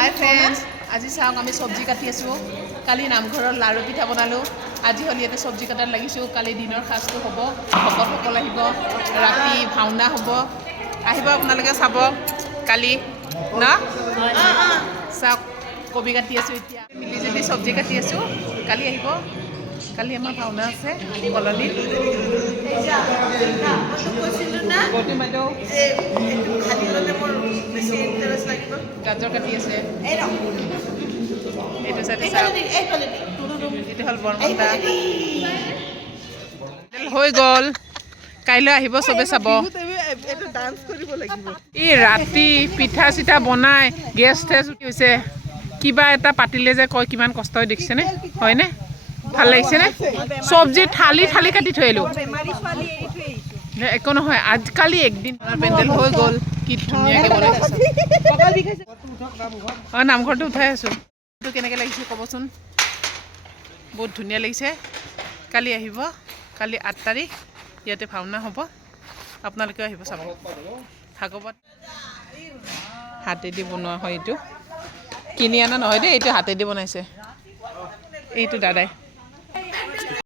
হাই friends, আজি চাওক আমি চব্জি কাটি আছোঁ। কালি নামঘৰত লাড়ু পিঠা বনালোঁ, আজি হ'ল ইয়াতে চব্জি কাটাত লাগিছোঁ। কালি দিনৰ সাজটো হ'ব, ভকতসকল আহিব, ৰাতি ভাওনা হ'ব, আহিব আপোনালোকে চাব কালি ন। চাওক কবি কাটি আছোঁ, এতিয়া মিলি জুলি চব্জি কাটি আছোঁ। কালি আহিব, কালি আমাৰ ভাওনা আছে কলনীত। গাজৰ কাটি আছে, এইটো চাইডে চাওক, এইটো হ'ল বৰমন্দা হৈ গ'ল। কাইলৈ আহিব চবে চাব। ই ৰাতি পিঠা চিঠা বনাই গেছ টেছ হৈছে, কিবা এটা পাতিলে যে কয় কিমান কষ্ট হয় দেখিছেনে, হয়নে? ভাল লাগিছেনে? চব্জি থালি থালি কাটি থৈ আহিলোঁ, একো নহয়। আজিকালি একদিন পেণ্ডেল হৈ গ'ল, কি ধুনীয়াকৈ বনাইছে। অঁ, নামঘৰটো উঠাই আছোঁ। এইটো কেনেকৈ লাগিছে ক'বচোন, বহুত ধুনীয়া লাগিছে। কালি আহিব, কালি 8 তাৰিখ ইয়াতে ভাওনা হ'ব, আপোনালোকেও আহিব চাব। ভাগৱত হাতেদি বনোৱা হয়, এইটো কিনি অনা নহয় দেই, এইটো হাতেদি বনাইছে। এইটো দাদাই